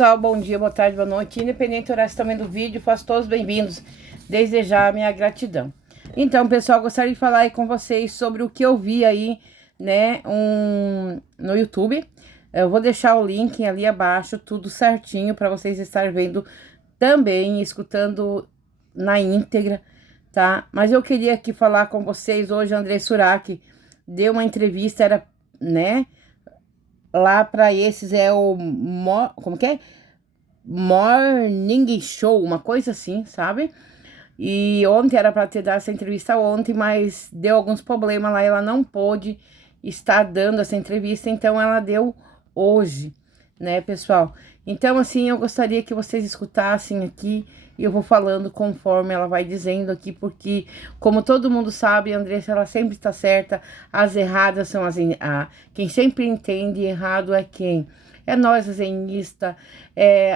Pessoal, bom dia, boa tarde, boa noite. Independente do horário que estão vendo o vídeo, faço todos bem-vindos. Desejar a minha gratidão. Então, pessoal, gostaria de falar aí com vocês sobre o que eu vi aí, né, no YouTube. Eu vou deixar o link ali abaixo, tudo certinho, para vocês estarem vendo também, escutando na íntegra, tá? Mas eu queria aqui falar com vocês hoje, André Surak deu uma entrevista, era, né, lá para esses como que é? Morning Show, uma coisa assim, sabe? E ontem era para ter dado essa entrevista ontem, mas deu alguns problemas lá, ela não pôde estar dando essa entrevista, então ela deu hoje, né, pessoal? Então, assim, eu gostaria que vocês escutassem aqui e eu vou falando conforme ela vai dizendo aqui, porque, como todo mundo sabe, a Andressa, ela sempre está certa, as erradas são quem sempre entende errado é quem? É nós, as zenistas,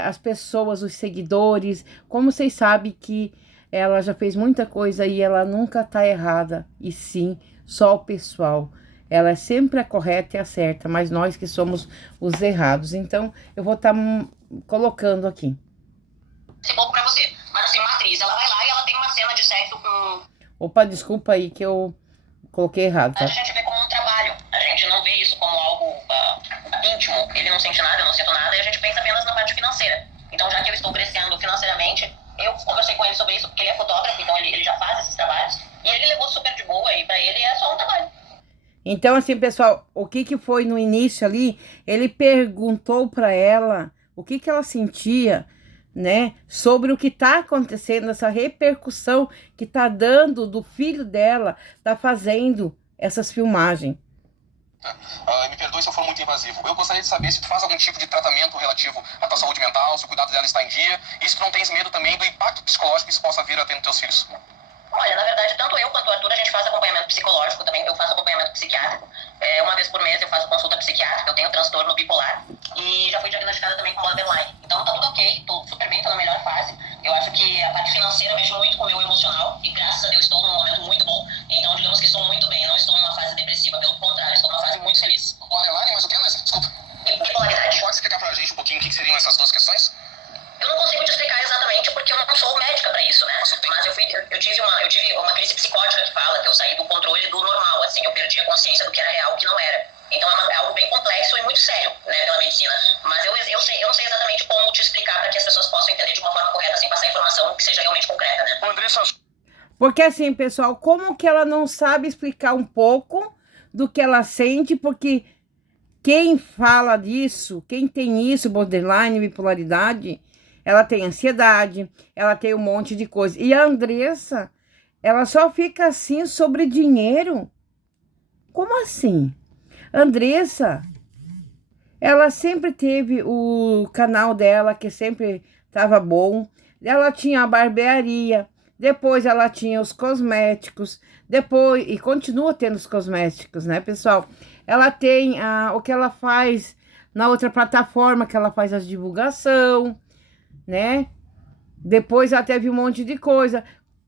as pessoas, os seguidores, como vocês sabem que ela já fez muita coisa e ela nunca tá errada, e sim, só o pessoal. Ela é sempre a correta e a certa, mas nós que somos os errados. Então, eu vou estar colocando aqui. Ser pouco pra você, mas assim, uma atriz, ela vai lá e ela tem uma cena de sexo com... Opa, desculpa aí que eu coloquei errado, tá? A gente vê como um trabalho, a gente não vê isso como algo íntimo, ele não sente nada, eu não sinto nada, e a gente pensa apenas na parte financeira. Então, já que eu estou crescendo financeiramente, eu conversei com ele sobre isso, porque ele é fotógrafo, então ele já faz esses trabalhos, e ele levou super de boa, e pra ele é só um trabalho. Então, assim, pessoal, o que foi no início ali, ele perguntou pra ela o que ela sentia, né, sobre o que tá acontecendo, essa repercussão que tá dando do filho dela, tá fazendo essas filmagens. Me perdoe se eu for muito invasivo. Eu gostaria de saber se tu faz algum tipo de tratamento relativo à tua saúde mental, se o cuidado dela está em dia, e se tu não tens medo também do impacto psicológico que isso possa vir a ter nos teus filhos. Olha, na verdade, tanto eu quanto o Arthur, a gente faz acompanhamento psicológico também, eu faço acompanhamento psiquiátrico. Uma vez por mês eu faço consulta psiquiátrica, eu tenho transtorno bipolar e já fui diagnosticada também com borderline. Então tá tudo ok, tô super bem, tô na melhor fase. Eu acho que a parte financeira mexe muito com o meu emocional e graças a Deus estou num momento muito bom. Então digamos que estou muito bem, não estou numa fase depressiva, pelo contrário, estou numa fase muito feliz. Borderline, mas o que é, Andressa? Desculpa. Bipolaridade. Pode explicar pra gente um pouquinho o que seriam essas duas questões? Eu não consigo te explicar exatamente porque eu não sou médica pra isso, né? Mas eu tive uma crise psicótica que fala que eu saí do controle do normal, assim, eu perdi a consciência do que era real e o que não era. Então é algo bem complexo e muito sério, né, pela medicina. Mas eu não sei exatamente como te explicar para que as pessoas possam entender de uma forma correta, sem passar informação que seja realmente concreta, né? Andressa... Porque assim, pessoal, como que ela não sabe explicar um pouco do que ela sente, porque quem fala disso, quem tem isso, borderline, bipolaridade, ela tem ansiedade, ela tem um monte de coisa. E a Andressa, ela só fica assim sobre dinheiro? Como assim? Andressa, ela sempre teve o canal dela, que sempre estava bom. Ela tinha a barbearia, depois ela tinha os cosméticos, depois, e continua tendo os cosméticos, né, pessoal? Ela tem o que ela faz na outra plataforma, que ela faz as divulgação, né? Depois ela teve um monte de coisa.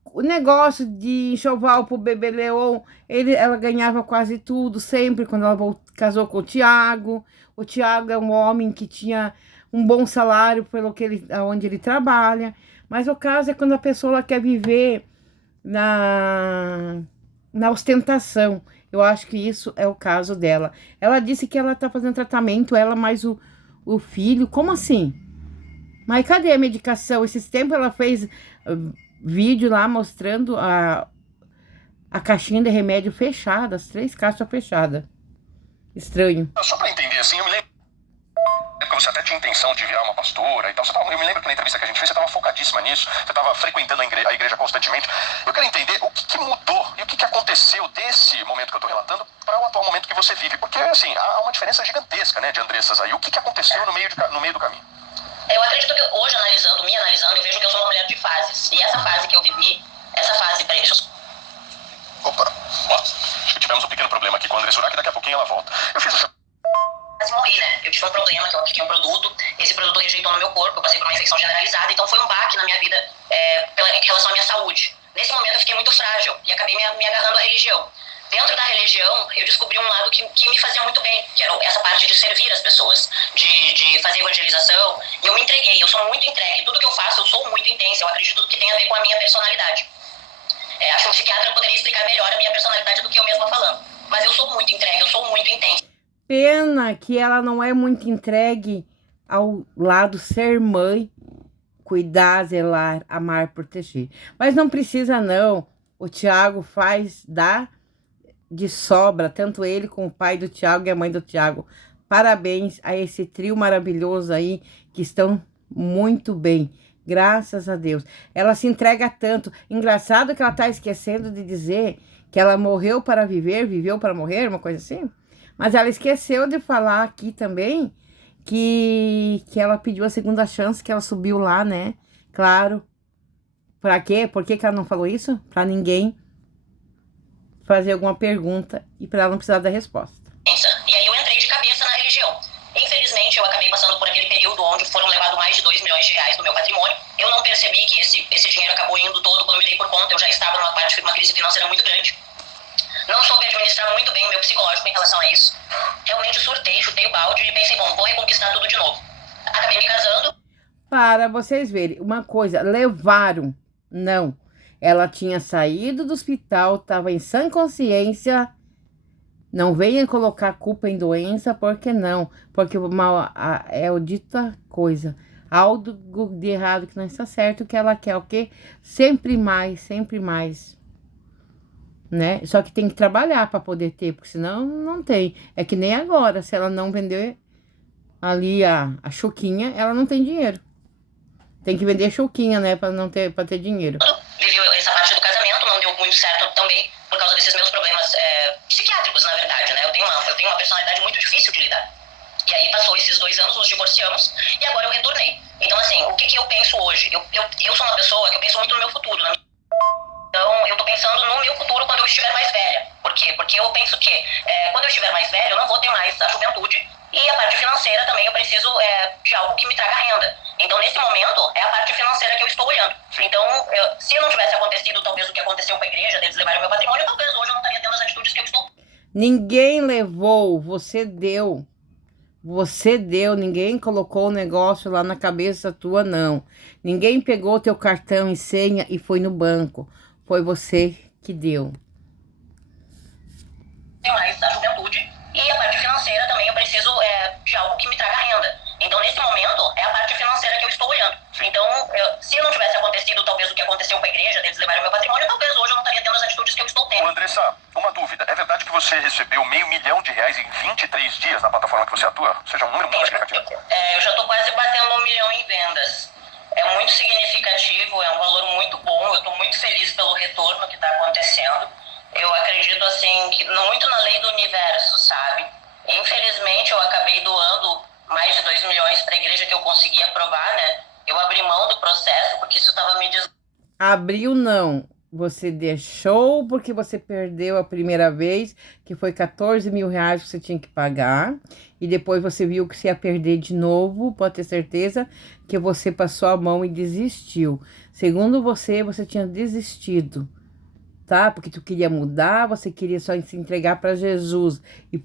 O negócio de enxoval pro bebê Leon, ela ganhava quase tudo, sempre, quando ela casou com o Thiago. O Thiago é um homem que tinha um bom salário pelo que onde ele trabalha. Mas o caso é quando a pessoa ela quer viver na ostentação. Eu acho que isso é o caso dela. Ela disse que ela tá fazendo tratamento, ela mais o filho. Como assim? Mas cadê a medicação? Esses tempos ela fez vídeo lá mostrando a caixinha de remédio fechada, as 3 caixas fechadas. Estranho. Só pra entender, assim, eu me lembro que você até tinha intenção de virar uma pastora e tal. Eu me lembro que na entrevista que a gente fez, você estava focadíssima nisso, você estava frequentando a igreja constantemente. Eu quero entender o que mudou e o que aconteceu desse momento que eu estou relatando para o atual momento que você vive. Porque, assim, há uma diferença gigantesca, né, de Andressas aí. O que aconteceu no meio do caminho? Eu acredito que hoje, me analisando, eu vejo que eu sou uma mulher de fases. E essa fase que eu vivi, peraí, deixa eu... Opa, acho que tivemos um pequeno problema aqui com a Andressa Surak, daqui a pouquinho ela volta. Eu fiz essa... Quase morri, né? Eu tive um problema, que eu apliquei um produto, esse produto rejeitou no meu corpo, eu passei por uma infecção generalizada, então foi um baque na minha vida em relação à minha saúde. Nesse momento eu fiquei muito frágil e acabei me agarrando à religião. Dentro da religião, eu descobri um lado que me fazia muito bem, que era essa parte de servir as pessoas, de fazer evangelização. E eu me entreguei entregue. Tudo que eu faço, eu sou muito intensa. Eu acredito que tem a ver com a minha personalidade. Acho que um psiquiatra poderia explicar melhor a minha personalidade do que eu mesma falando. Mas eu sou muito entregue, eu sou muito intensa. Pena que ela não é muito entregue ao lado ser mãe, cuidar, zelar, amar, proteger. Mas não precisa não. O Thiago dá de sobra, tanto ele como o pai do Thiago e a mãe do Thiago. Parabéns a esse trio maravilhoso aí, que estão muito bem. Graças a Deus. Ela se entrega tanto. Engraçado que ela tá esquecendo de dizer que ela morreu para viver, viveu para morrer, uma coisa assim. Mas ela esqueceu de falar aqui também que ela pediu a segunda chance, que ela subiu lá, né? Claro. Pra quê? Por que ela não falou isso? Pra ninguém fazer alguma pergunta e pra ela não precisar da resposta. E aí eu entrei de cabeça na religião. Infelizmente, eu acabei passando por aquele período onde foram levados mais de 2 milhões de reais do meu patrimônio. Eu não percebi que esse dinheiro acabou indo todo quando me dei por conta. Eu já estava numa crise financeira muito grande. Não soube administrar muito bem o meu psicológico em relação a isso. Realmente surtei, chutei o balde e pensei, bom, vou reconquistar tudo de novo. Acabei me casando. Para vocês verem, uma coisa, levaram, não. Ela tinha saído do hospital, estava em sã consciência. Não venha colocar culpa em doença, porque não. Porque é o dita coisa. Algo de errado que não está certo, que ela quer o quê? Sempre mais, sempre mais. Né? Só que tem que trabalhar para poder ter, porque senão não tem. É que nem agora, se ela não vender ali a choquinha, ela não tem dinheiro. Tem que vender a choquinha, né, para ter dinheiro. Vivi essa parte do casamento, não deu muito certo também por causa desses meus problemas psiquiátricos, na verdade, né? Eu tenho uma personalidade muito difícil de lidar. E aí passou esses 2 anos, nos divorciamos e agora eu retornei. Então, assim, o que eu penso hoje? Eu sou uma pessoa que eu penso muito no meu futuro, Então, eu tô pensando no meu futuro quando eu estiver mais velha. Por quê? Porque eu penso que quando eu estiver mais velha, eu não vou ter mais a juventude. E a parte financeira também eu preciso de algo que me traga renda. Então, nesse momento, é a parte financeira que eu estou olhando. Então, se não tivesse acontecido talvez o que aconteceu com a igreja, deles levarem o meu patrimônio, talvez hoje eu não estaria tendo as atitudes que eu estou. Ninguém levou, você deu. Você deu, ninguém colocou o negócio lá na cabeça tua, não. Ninguém pegou teu cartão e senha e foi no banco. Foi você que deu. Tem mais a juventude e a parte financeira também eu preciso de algo que me traga renda. Então, nesse momento, é a parte financeira que eu estou olhando. Então, se não tivesse acontecido talvez o que aconteceu com a igreja, deles levarem o meu patrimônio, talvez hoje eu não estaria tendo as atitudes que eu estou tendo. Andressa, uma dúvida. É verdade que você recebeu R$500 mil em 23 dias na plataforma que você atua? Ou seja, um número muito significativo. Eu já estou quase batendo 1 milhão em vendas. É muito significativo, é um valor muito bom. Eu estou muito feliz pelo retorno que está acontecendo. Eu acredito, assim, que muito na lei do universo, sabe? Infelizmente, eu acabei doando mais de 2 milhões para a igreja que eu consegui aprovar, né? Eu abri mão do processo porque isso estava me Abriu não. Você deixou porque você perdeu a primeira vez, que foi 14 mil reais que você tinha que pagar. E depois você viu que você ia perder de novo, pode ter certeza que você passou a mão e desistiu. Segundo você tinha desistido, tá? Porque tu queria mudar, você queria só se entregar para Jesus. E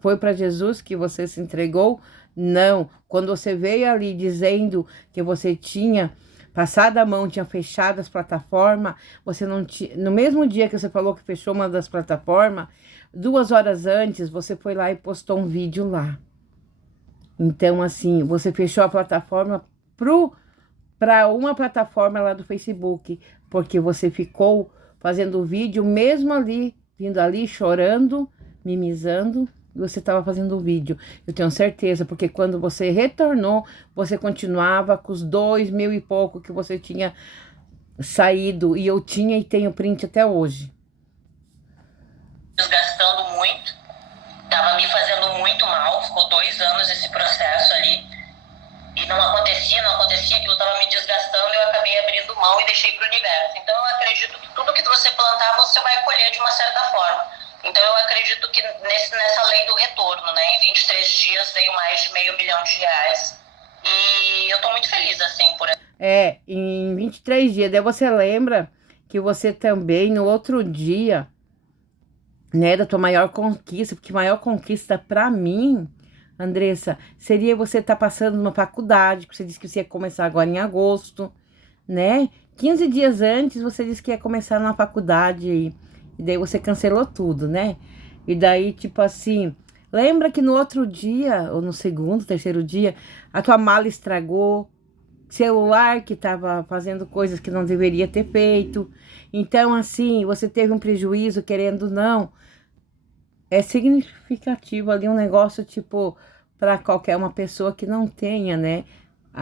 foi para Jesus que você se entregou? Não. Quando você veio ali dizendo que você tinha passado a mão, tinha fechado as plataformas, você não tinha... No mesmo dia que você falou que fechou uma das plataformas, 2 horas antes, você foi lá e postou um vídeo lá. Então, assim, você fechou a plataforma para uma plataforma lá do Facebook, porque você ficou fazendo o vídeo, mesmo ali, vindo ali, chorando, mimizando, e você estava fazendo o vídeo. Eu tenho certeza, porque quando você retornou, você continuava com os 2 mil e pouco que você tinha saído, e eu tinha e tenho print até hoje. Desgastando muito, tava me fazendo muito mal, ficou 2 anos esse processo ali, e não acontecia, aquilo tava me desgastando, e eu acabei abrindo mão e deixei pro universo. Então eu acredito que tudo que você plantar, você vai colher de uma certa forma. Então eu acredito que nessa lei do retorno, né, em 23 dias veio mais de R$500 mil, e eu tô muito feliz, assim, por... Em 23 dias, daí você lembra que você também, no outro dia, né, da tua maior conquista, porque maior conquista pra mim Andressa, seria você estar passando numa faculdade, que você disse que você ia começar agora em agosto, né? 15 dias antes você disse que ia começar numa faculdade e daí você cancelou tudo, né? E daí, tipo assim, lembra que no outro dia, ou no segundo, terceiro dia, a tua mala estragou, celular que estava fazendo coisas que não deveria ter feito. Então, assim, você teve um prejuízo, querendo ou não. É significativo ali um negócio, tipo, para qualquer uma pessoa que não tenha, né?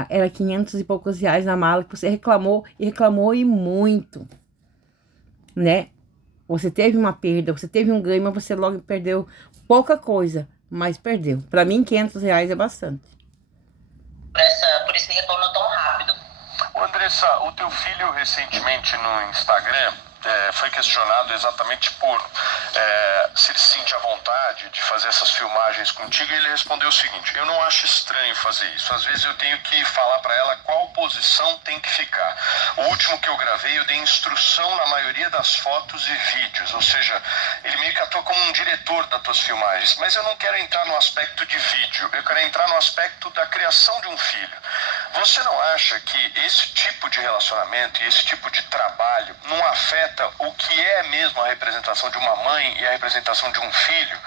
Era 500 e poucos reais na mala que você reclamou e muito, né? Você teve uma perda, você teve um ganho, mas você logo perdeu pouca coisa, mas perdeu. Para mim, 500 reais é bastante. Por esse retorno tão rápido. Andressa, o teu filho recentemente no Instagram foi questionado exatamente por se ele se sentia à vontade de fazer essas filmagens contigo, e ele respondeu o seguinte: eu não acho estranho fazer isso, às vezes eu tenho que falar para ela qual posição tem que ficar. O último que eu gravei, eu dei instrução na maioria das fotos e vídeos, ou seja, ele meio que atua como um diretor das tuas filmagens, mas eu não quero entrar no aspecto de vídeo, eu quero entrar no aspecto da criação de um filho. Você não acha que esse tipo de relacionamento e esse tipo de trabalho não afeta o que é mesmo a representação de uma mãe e a representação de um filho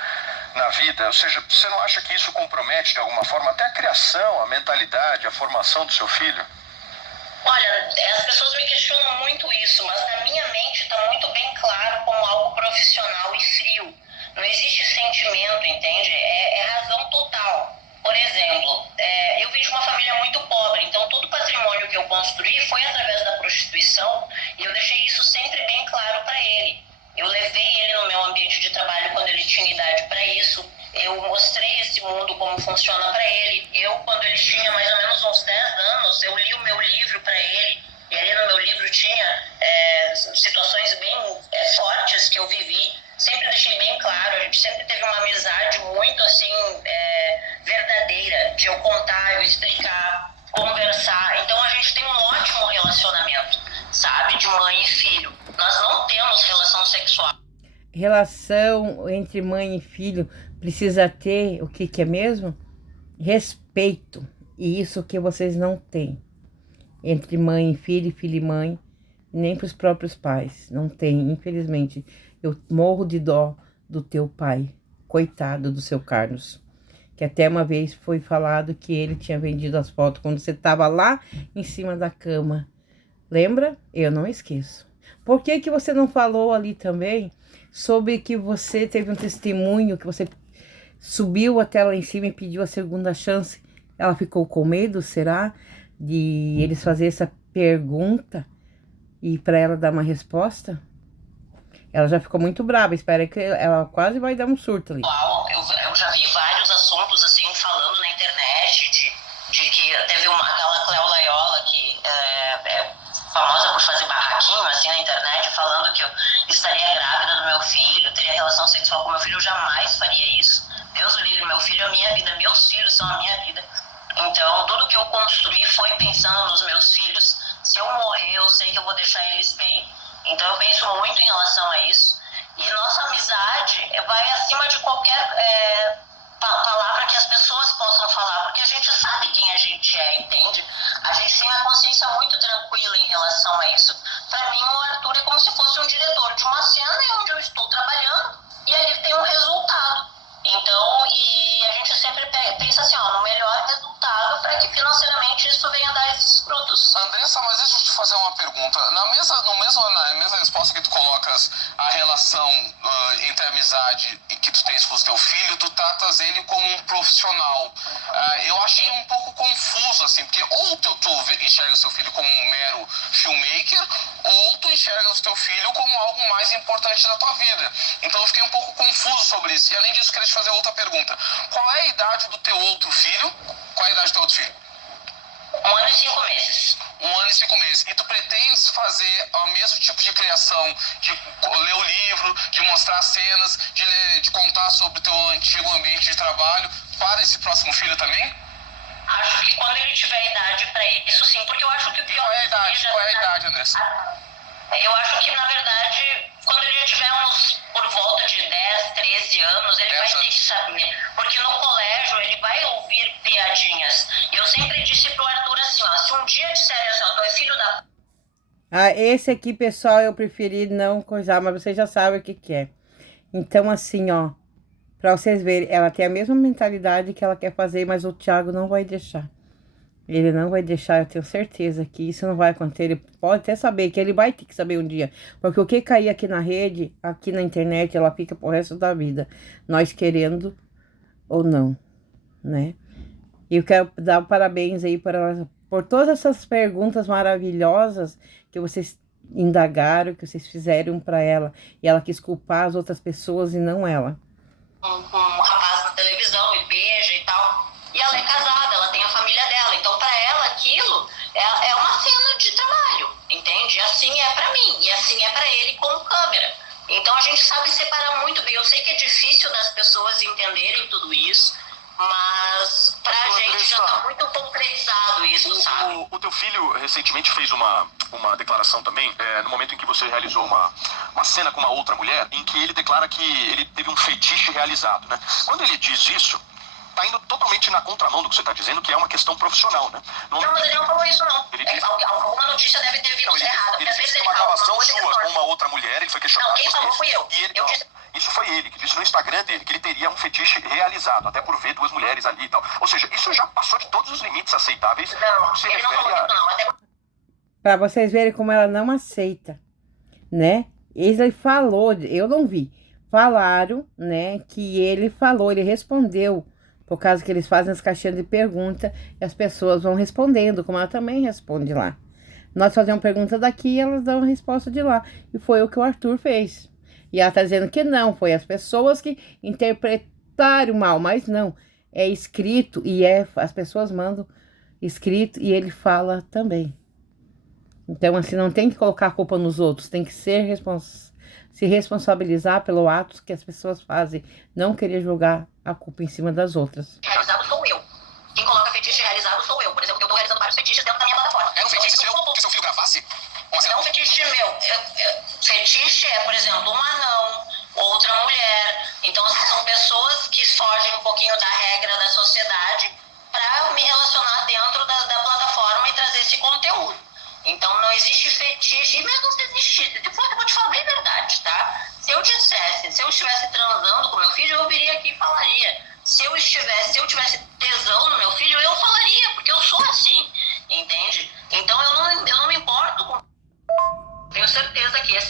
na vida? Ou seja, você não acha que isso compromete de alguma forma até a criação, a mentalidade, a formação do seu filho? Olha, as pessoas me questionam muito isso, mas na minha mente está muito bem claro como algo profissional e frio. Não existe sentimento, entende? É razão total. Por exemplo, eu vim de uma família muito pobre, então todo o patrimônio que eu construí foi através da prostituição, e eu deixei isso sempre bem claro para ele. Eu levei ele no meu ambiente de trabalho quando ele tinha idade para isso, eu mostrei esse mundo como funciona para ele. Quando ele tinha mais ou menos uns 10 anos, eu li o meu livro para ele, e ali no meu livro tinha situações bem fortes que eu vivi. Sempre deixei bem claro, a gente sempre teve uma amizade muito assim, verdadeira, de eu contar, eu explicar, conversar. Então a gente tem um ótimo relacionamento, sabe, de mãe e filho. Nós não temos relação sexual. Relação entre mãe e filho precisa ter o que é mesmo? Respeito. E isso que vocês não têm. Entre mãe e filho e mãe, nem para os próprios pais. Não tem, infelizmente. Eu morro de dó do teu pai. Coitado do seu Carlos. Que até uma vez foi falado que ele tinha vendido as fotos quando você estava lá em cima da cama. Lembra? Eu não esqueço. Por que que você não falou ali também sobre que você teve um testemunho, que você subiu até lá em cima e pediu a segunda chance? Ela ficou com medo, será? De eles fazer essa pergunta e para ela dar uma resposta? Ela já ficou muito brava, espera que ela quase vai dar um surto ali. Eu já vi vários assuntos assim falando na internet de que teve aquela Cléo Laiola que é famosa por fazer barraquinho assim na internet, falando que eu estaria grávida do meu filho, teria relação sexual com meu filho. Eu jamais faria isso. Deus o livre, meu filho é a minha vida, meus filhos são a minha vida. Então tudo que eu construí foi pensando nos meus filhos. Se eu morrer, eu sei que eu vou deixar eles bem. Então eu penso muito em relação a isso. E nossa amizade vai acima de qualquer palavra que as pessoas possam falar, porque a gente sabe quem a gente é, entende? A gente tem uma consciência muito tranquila em relação a isso. Para mim, o Arthur é como se fosse um diretor de uma cena onde eu estou trabalhando e ali tem um resultado. Então, e a gente sempre pensa assim, no melhor resultado para que financeiramente isso venha a dar esses frutos. Andressa, mas deixa eu te fazer uma pergunta. Na mesma resposta que tu colocas a relação entre a amizade que tu tens com o teu filho, tu tratas ele como um profissional. Eu achei um pouco confuso, assim, porque ou tu enxerga o seu filho como um mero filmmaker, ou tu enxerga o teu filho como algo mais importante da tua vida. Então eu fiquei um pouco confuso sobre isso. E além disso, queria te fazer outra pergunta. Qual é a idade do teu outro filho? Qual é a idade do teu outro filho? 1 ano e 5 meses. 1 ano e 5 meses. E tu pretendes fazer o mesmo tipo de criação, de ler o livro, de mostrar cenas, de contar sobre o teu antigo ambiente de trabalho para esse próximo filho também? Acho que quando ele tiver idade para isso, sim, porque eu acho que o pior... Qual é a idade, Andressa? Eu acho que, na verdade, quando ele já tiver por volta de 10, 13 anos, ele vai ter que saber. Porque no colégio ele vai ouvir piadinhas. Eu sempre disse pro Arthur assim, ó, se um dia disserem assim, ó, tu é filho da... Esse aqui, pessoal, eu preferi não coisar, mas vocês já sabem o que que é. Então, assim, ó, pra vocês verem, ela tem a mesma mentalidade que ela quer fazer, mas o Thiago não vai deixar. Ele não vai deixar, eu tenho certeza que isso não vai acontecer. Ele pode até saber, que ele vai ter que saber um dia. Porque o que cair aqui na rede, aqui na internet, ela fica pro resto da vida. Nós querendo ou não, né? E eu quero dar parabéns aí por todas essas perguntas maravilhosas que vocês indagaram, que vocês fizeram para ela. E ela quis culpar as outras pessoas e não ela. Um rapaz na televisão e beija e tal. E ela é casada, ela tem a família dela. Então, para ela, aquilo é uma cena de trabalho, entende? E assim é para mim, e assim é para ele como câmera. Então, a gente sabe separar muito bem. Eu sei que é difícil das pessoas entenderem tudo isso, mas pra gente já tá muito concretizado isso, sabe? O teu filho recentemente fez uma declaração também, no momento em que você realizou uma cena com uma outra mulher, em que ele declara que ele teve um fetiche realizado, né? Quando ele diz isso, tá indo totalmente na contramão do que você tá dizendo, que é uma questão profissional, né? Não, mas ele não falou isso, não. Alguma notícia deve ter vindo errada. Ele disse que uma gravação sua com uma outra mulher, ele foi questionado. Não, quem falou fui eu. Isso foi ele, que disse no Instagram dele, que ele teria um fetiche realizado, até por ver duas mulheres ali e tal. Ou seja, isso já passou de todos os limites aceitáveis. Não, ele não falou isso, não. Até... Pra vocês verem como ela não aceita, né? Ele falou, eu não vi. Falaram, né, que ele falou, ele respondeu. Por causa que eles fazem as caixinhas de pergunta e as pessoas vão respondendo, como ela também responde lá. Nós fazemos pergunta daqui e elas dão a resposta de lá. E foi o que o Arthur fez. E ela tá dizendo que não, foi as pessoas que interpretaram mal, mas não. É escrito e as pessoas mandam escrito e ele fala também. Então, assim, não tem que colocar a culpa nos outros, tem que se responsabilizar pelo ato que as pessoas fazem, não querer jogar a culpa em cima das outras. Realizado sou eu. Quem coloca fetiche realizado sou eu. Por exemplo, eu tô realizando vários fetiches dentro da minha plataforma. Era um fetiche seu que seu filho gravasse? Não é um fetiche meu. Fetiche é, por exemplo, um anão, outra mulher. Então, assim, são pessoas que fogem um pouquinho da regra da sociedade para me relacionar dentro da plataforma e trazer esse conteúdo. Então, não existe fetiche. E mesmo se existisse, eu vou te falar bem a verdade, tá? Se eu estivesse transando com meu filho, eu viria aqui e falaria. Se eu tivesse tesão no meu filho, eu falaria, porque eu sou assim, entende? Então, eu não me importo com... Tenho certeza que deve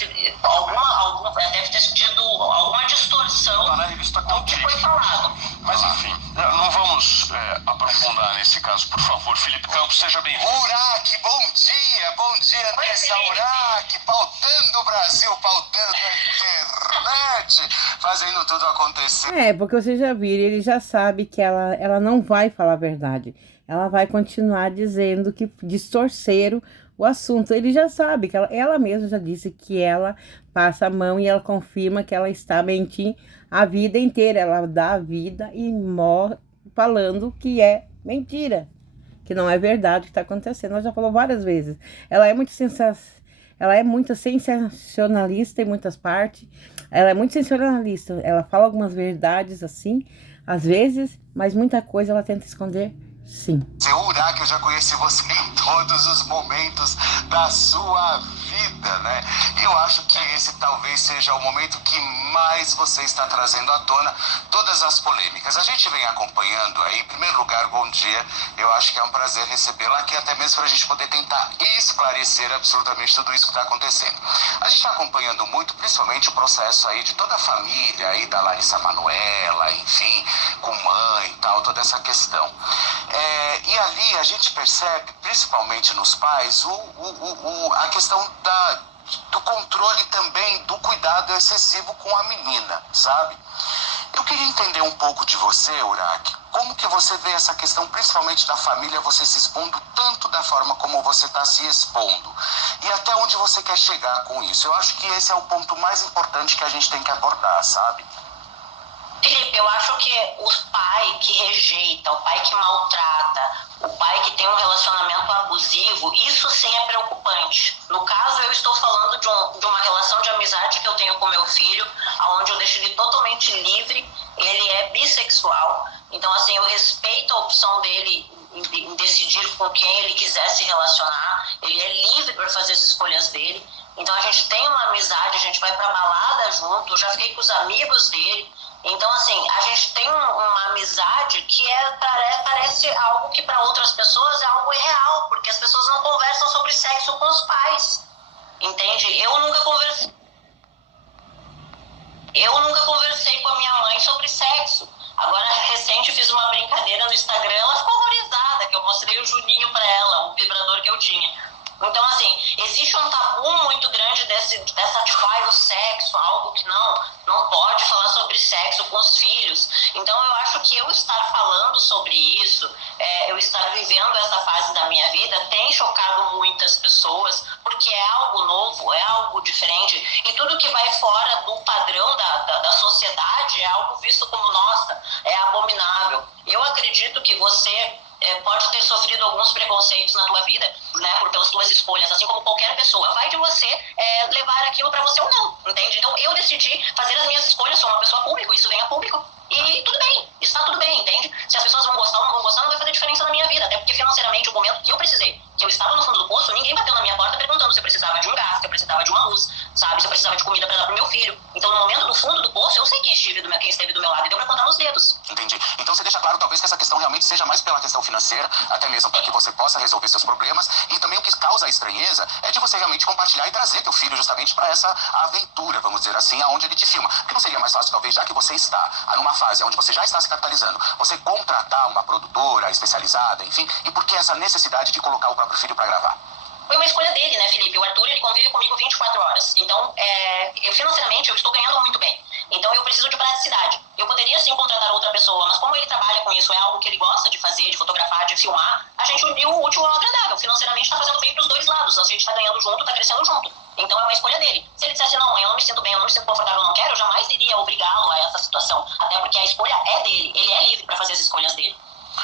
ter tido alguma distorção na revista do que foi falado. Mas enfim, não vamos aprofundar nesse caso, por favor. Felipe Campos, seja bem-vindo. Urac, bom dia, Andressa Urac, pautando o Brasil, pautando a internet, fazendo tudo acontecer. Porque vocês já viram, ele já sabe que ela não vai falar a verdade. Ela vai continuar dizendo que distorceram o assunto. Ele já sabe que ela mesma já disse que ela passa a mão e ela confirma que ela está mentindo a vida inteira. Ela dá a vida e morre falando que é mentira, que não é verdade o que está acontecendo. Ela já falou várias vezes. Ela é muito sensacionalista em muitas partes. Ela é muito sensacionalista. Ela fala algumas verdades assim, às vezes, mas muita coisa ela tenta esconder. Sim. Seu Urac, eu já conheci você em todos os momentos da sua vida, né? E eu acho que esse talvez seja o momento que mais você está trazendo à tona todas as polêmicas. A gente vem acompanhando aí, em primeiro lugar, bom dia. Eu acho que é um prazer recebê-la aqui, até mesmo para a gente poder tentar esclarecer absolutamente tudo isso que está acontecendo. A gente está acompanhando muito, principalmente o processo aí de toda a família aí da Larissa Manoela, enfim, com mãe e tal, toda essa questão. E ali a gente percebe, principalmente nos pais, a questão do controle também, do cuidado excessivo com a menina, sabe? Eu queria entender um pouco de você, Urac, como que você vê essa questão, principalmente da família, você se expondo tanto da forma como você está se expondo, e até onde você quer chegar com isso. Eu acho que esse é o ponto mais importante que a gente tem que abordar, sabe? Felipe, eu acho que os pais que rejeitam, o pai que maltrata, o pai que tem um relacionamento abusivo, isso sim é preocupante. No caso, eu estou falando de uma relação de amizade que eu tenho com meu filho, onde eu deixo ele totalmente livre. Ele é bissexual, então assim, eu respeito a opção dele em decidir com quem ele quiser se relacionar. Ele é livre para fazer as escolhas dele. Então a gente tem uma amizade, a gente vai pra balada junto, eu já fiquei com os amigos dele. Então assim, a gente tem uma amizade que parece algo que para outras pessoas é algo irreal, porque as pessoas não conversam sobre sexo com os pais, entende? Eu nunca conversei com a minha mãe sobre sexo. Agora, recente, fiz uma brincadeira no Instagram, ela ficou horrorizada, que eu mostrei o Juninho pra ela, o vibrador que eu tinha. Então, assim, existe um tabu muito grande dessa o sexo, algo que não pode falar sobre sexo com os filhos. Então, eu acho que eu estar falando sobre isso, eu estar vivendo essa fase da minha vida, tem chocado muitas pessoas, porque é algo novo, é algo diferente, e tudo que vai fora do padrão da sociedade é algo visto como, nossa, é abominável. Eu acredito que você pode ter sofrido alguns preconceitos na tua vida, né, pelas tuas escolhas, assim como qualquer pessoa. Vai de você levar aquilo pra você ou não, entende? Então eu decidi fazer as minhas escolhas, sou uma pessoa pública, isso vem a público, e tudo bem, está tudo bem, entende? Se as pessoas vão gostar ou não vão gostar, não vai fazer diferença na minha vida, até porque financeiramente o momento que eu precisei, que eu estava no fundo do poço, ninguém bateu na minha porta perguntando se eu precisava de um gás, se eu precisava de uma luz, sabe, se eu precisava de comida pra dar pro meu filho. Então no momento do fundo do poço, eu sei quem esteve do meu lado, e deu pra contar nos dedos. Entendi. Então você deixa claro talvez que essa questão realmente seja mais pela questão financeira, até mesmo para que você possa resolver seus problemas, e também o que causa a estranheza é de você realmente compartilhar e trazer teu filho justamente para essa aventura, vamos dizer assim, aonde ele te filma. Porque não seria mais fácil, talvez, já que você está numa fase onde você já está se capitalizando, você contratar uma produtora especializada, enfim, e por que essa necessidade de colocar o próprio filho para gravar? Foi uma escolha dele, né, Felipe? O Arthur, ele convive comigo 24 horas. Então, financeiramente, eu estou ganhando muito bem. Então, eu preciso de praticidade. Eu poderia, sim, contratar outra pessoa, mas como ele trabalha com isso, é algo que ele gosta de fazer, de fotografar, de filmar, a gente uniu o útil ao agradável. Financeiramente, está fazendo bem para os dois lados. A gente está ganhando junto, está crescendo junto. Então, é uma escolha dele. Se ele dissesse, não, mãe, eu não me sinto bem, eu não me sinto confortável, eu não quero, eu jamais iria obrigá-lo a essa situação. Até porque a escolha é dele. Ele é livre para fazer as escolhas dele.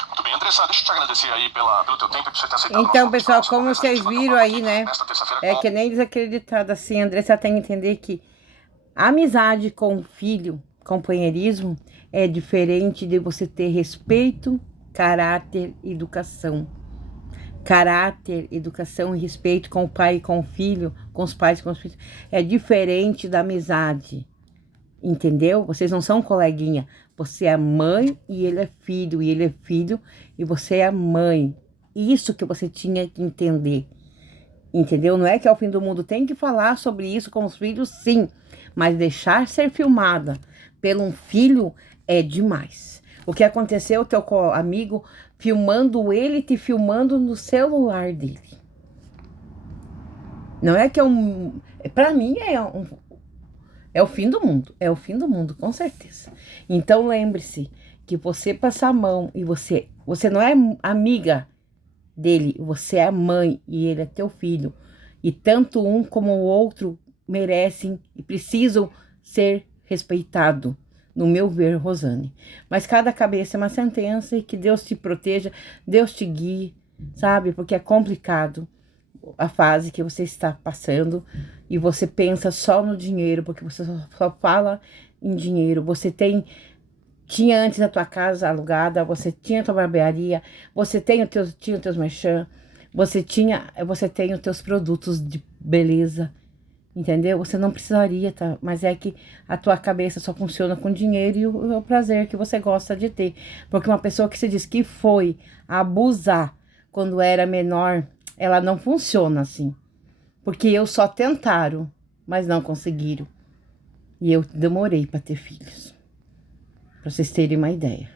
Muito bem, Andressa, deixa eu te agradecer aí pelo teu tempo e por você ter aceitado. Então, pessoal, como vocês viram aí, né? É que nem desacreditado assim, Andressa tem que entender que a amizade com o filho, companheirismo, é diferente de você ter respeito, caráter, educação. Caráter, educação e respeito com o pai e com o filho, com os pais e com os filhos, é diferente da amizade. Entendeu? Vocês não são coleguinha. Você é mãe e ele é filho. E ele é filho e você é mãe. Isso que você tinha que entender. Entendeu? Não é que ao fim do mundo tem que falar sobre isso com os filhos, sim. Mas deixar ser filmada pelo um filho é demais. O que aconteceu, teu amigo filmando ele, te filmando no celular dele. Não é que é um... Pra mim é o fim do mundo, com certeza. Então lembre-se que você passar a mão e você não é amiga dele, você é mãe e ele é teu filho. E tanto um como o outro merecem e precisam ser respeitados, no meu ver, Rosane. Mas cada cabeça é uma sentença e que Deus te proteja, Deus te guie, sabe? Porque é complicado a fase que você está passando e você pensa só no dinheiro, porque você só fala em dinheiro. Você tinha antes a tua casa alugada, você tinha a tua barbearia, você tinha os teus merchan, você tem os teus produtos de beleza, entendeu? Você não precisaria, tá? Mas é que a tua cabeça só funciona com dinheiro e o prazer que você gosta de ter. Porque uma pessoa que se diz que foi abusar quando era menor, ela não funciona assim. Porque eu só tentaram, mas não conseguiram. E eu demorei para ter filhos. Para vocês terem uma ideia.